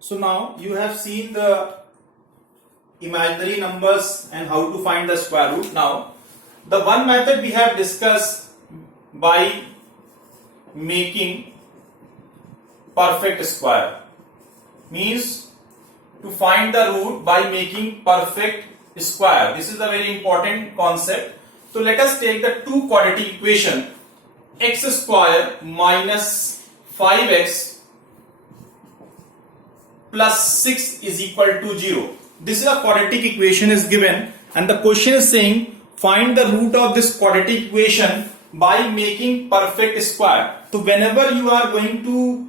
So now you have seen the imaginary numbers and how to find the square root. Now the one method we have discussed by making perfect square means to find the root by making perfect square. This is a very important concept. So let us take the two quadratic equation x square minus 5x plus 6 is equal to 0. This is a quadratic equation is given and the question is saying find the root of this quadratic equation by making perfect square. So whenever you are going to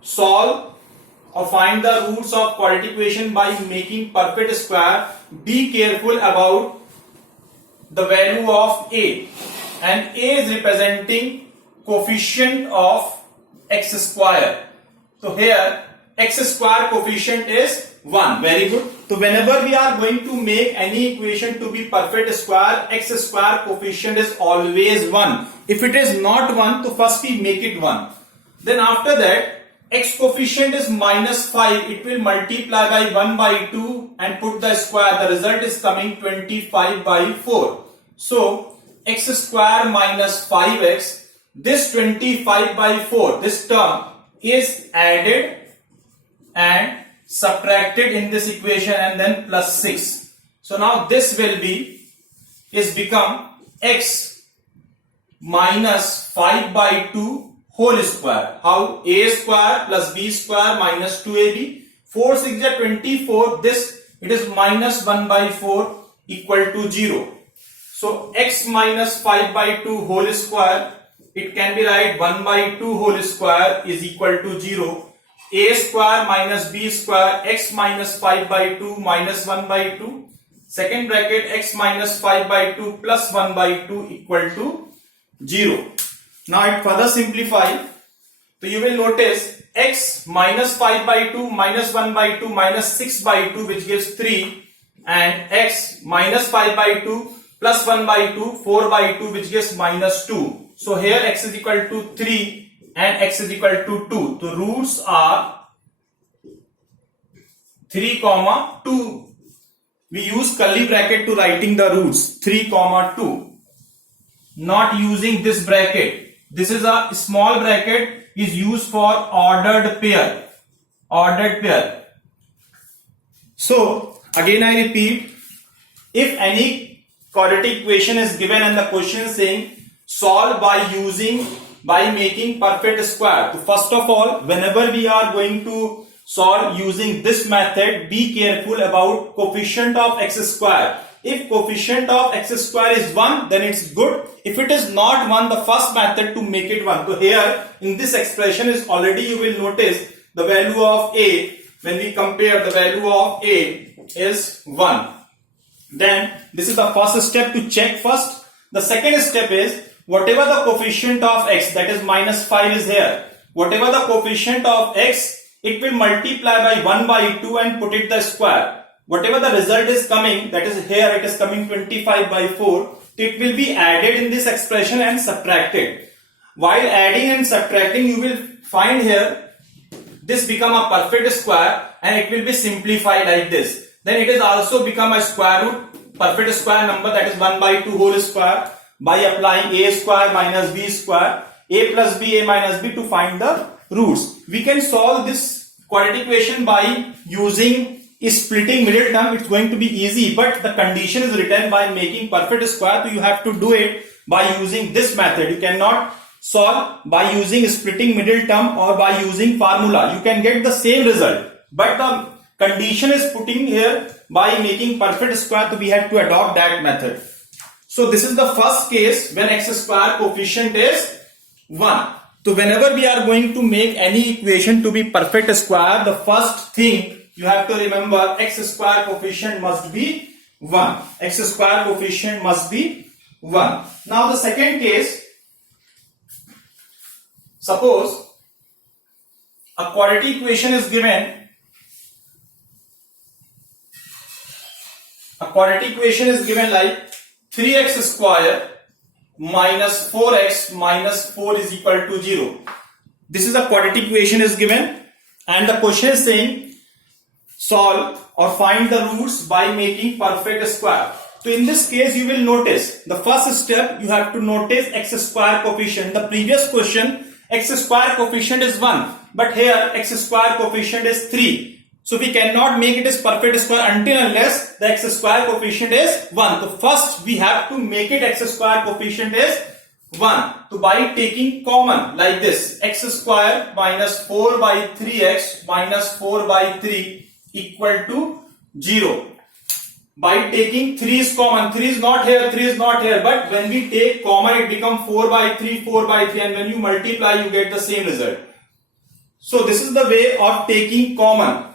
solve or find the roots of quadratic equation by making perfect square, be careful about the value of a, and a is representing coefficient of x square. So here x square coefficient is 1. Very good. So whenever we are going to make any equation to be perfect square, x square coefficient is always 1. If it is not 1, so first we make it 1. Then after that x coefficient is minus 5. It will multiply by 1 by 2 and put the square. The result is coming 25 by 4. So x square minus 5x, this 25 by 4, this term is added and subtracted in this equation and then plus 6. So now this will be become x minus 5 by 2 whole square. How? A square plus b square minus 2ab. 4 6 is 24. This it is minus 1 by 4 equal to 0. So x minus 5 by 2 whole square, it can be write 1 by 2 whole square is equal to 0. A square minus b square, x minus 5 by 2 minus 1 by 2. Second bracket x minus 5 by 2 plus 1 by 2 equal to 0. Now it further simplify. So you will notice x minus 5 by 2 minus 1 by 2 minus 6 by 2 which gives 3, and x minus 5 by 2 plus 1 by 2 4 by 2 which gives minus 2. So here x is equal to 3 and x is equal to 2. The roots are 3 comma 2. We use curly bracket to writing the roots 3 comma 2. Not using this bracket. This is a small bracket is used for ordered pair. Ordered pair. So again I repeat, if any quadratic equation is given and the question is saying solve by making perfect square. So first of all, whenever we are going to solve using this method, be careful about coefficient of x square. If coefficient of x square is 1, then it's good. If it is not 1, the first method to make it 1. So here in this expression is already you will notice the value of a, when we compare the value of a is 1. Then this is the first step to check first. The second step is whatever the coefficient of x, that is minus 5 is here. Whatever the coefficient of x, it will multiply by 1 by 2 and put it the square. Whatever the result is coming, that is here it is coming 25 by 4, it will be added in this expression and subtracted. While adding and subtracting, you will find here this become a perfect square and it will be simplified like this. Then it is also become a square root, perfect square number, that is 1 by 2 whole square, by applying a square minus b square, a plus b, a minus b to find the roots. We can solve this quadratic equation by using splitting middle term. It's going to be easy, but the condition is written by making perfect square, so you have to do it by using this method. You cannot solve by using splitting middle term or by using formula. You can get the same result, but the condition is putting here by making perfect square, so we have to adopt that method. So this is the first case when x square coefficient is 1. So whenever we are going to make any equation to be perfect square, the first thing you have to remember, x square coefficient must be 1. X square coefficient must be 1. Now the second case, suppose a quadratic equation is given. A quadratic equation is given like 3x square minus 4x minus 4 is equal to 0. This is a quadratic equation is given and the question is saying solve or find the roots by making perfect square. So in this case you will notice the first step, you have to notice x square coefficient. The previous question x square coefficient is 1, but here x square coefficient is 3. So we cannot make it as perfect square until unless the x square coefficient is 1. So first we have to make it x square coefficient is 1. So by taking common like this, x square minus 4 by 3x minus 4 by 3 equal to 0. By taking 3 is common, 3 is not here, 3 is not here, but when we take common it becomes 4 by 3, 4 by 3, and when you multiply you get the same result. So this is the way of taking common.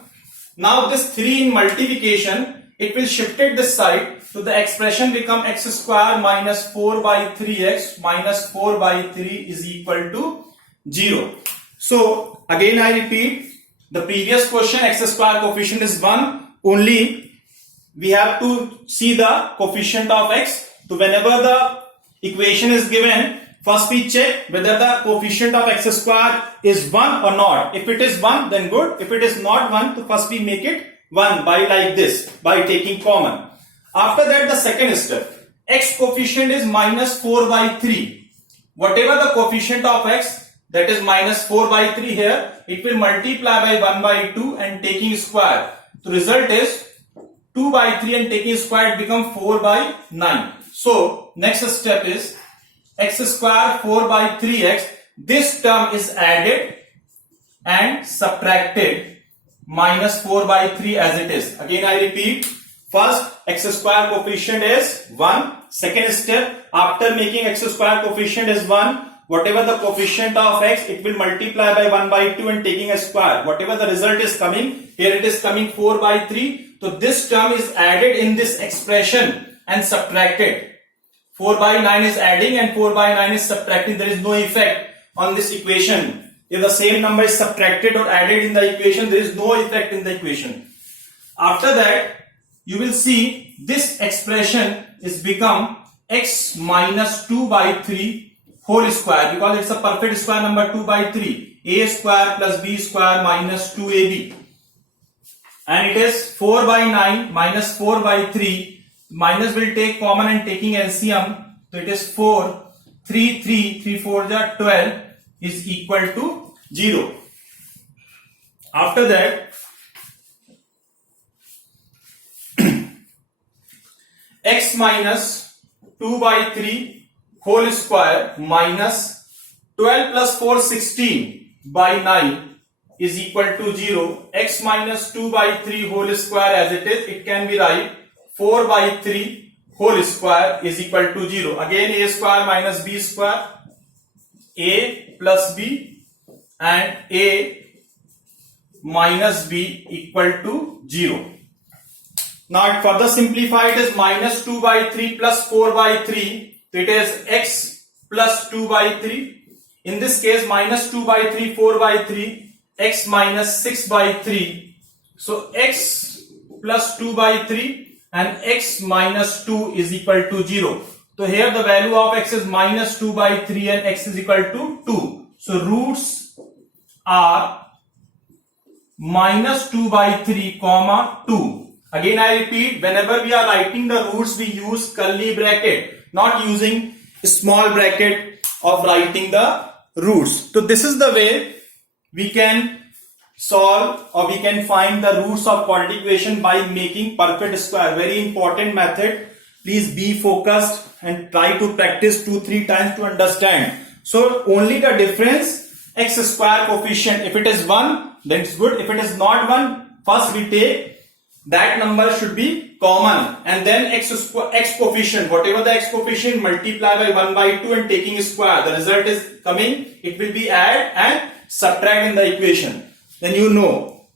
Now this 3 in multiplication, it will shift it this side, so the expression become x square minus 4 by 3x minus 4 by 3 is equal to 0. So again I repeat, the previous question x square coefficient is 1, only we have to see the coefficient of x. So whenever the equation is given, first we check whether the coefficient of x square is 1 or not. If it is 1 then good, if it is not 1, so first we make it 1 by like this, by taking common. After that the second step, x coefficient is minus 4 by 3. Whatever the coefficient of x, that is minus 4 by 3 here, it will multiply by 1 by 2 and taking square. The result is 2 by 3 and taking square it becomes 4 by 9. So next step is x square 4 by 3x. This term is added and subtracted minus 4 by 3 as it is. Again I repeat, first x square coefficient is 1. Second step, after making x square coefficient is 1, whatever the coefficient of x, it will multiply by 1 by 2 and taking a square. Whatever the result is coming, here it is coming 4 by 3. So this term is added in this expression and subtracted. 4 by 9 is adding and 4 by 9 is subtracting. There is no effect on this equation. If the same number is subtracted or added in the equation, there is no effect in the equation. After that, you will see this expression is become x minus 2 by 3 whole square, because it's a perfect square number 2 by 3. A square plus b square minus 2ab. And it is 4 by 9 minus 4 by 3. Minus will take common and taking LCM. So it is 4. 3 4 are 12 is equal to 0. After that, x minus 2 by 3 whole square minus 12 plus 4 16 by 9 is equal to 0. X minus 2 by 3 whole square as it is, it can be right 4 by 3 whole square is equal to 0. Again a square minus b square, a plus b and a minus b equal to 0. Now it further simplified is minus 2 by 3 plus 4 by 3. It is x plus 2 by 3. In this case minus 2 by 3, 4 by 3, x minus 6 by 3. So x plus 2 by 3 and x minus 2 is equal to 0. So here the value of x is minus 2 by 3 and x is equal to 2. So roots are minus 2 by 3 comma 2. Again I repeat, whenever we are writing the roots we use curly bracket, not using small bracket of writing the roots. So this is the way we can solve or we can find the roots of quadratic equation by making perfect square. Very important method. Please be focused and try to practice 2-3 times to understand. So only the difference, x square coefficient, if it is 1 then it's good. If it is not 1, first we take that number should be common and then x coefficient, whatever the x coefficient, multiply by 1 by 2 and taking a square. The result is coming, it will be add and subtract in the equation. Then you know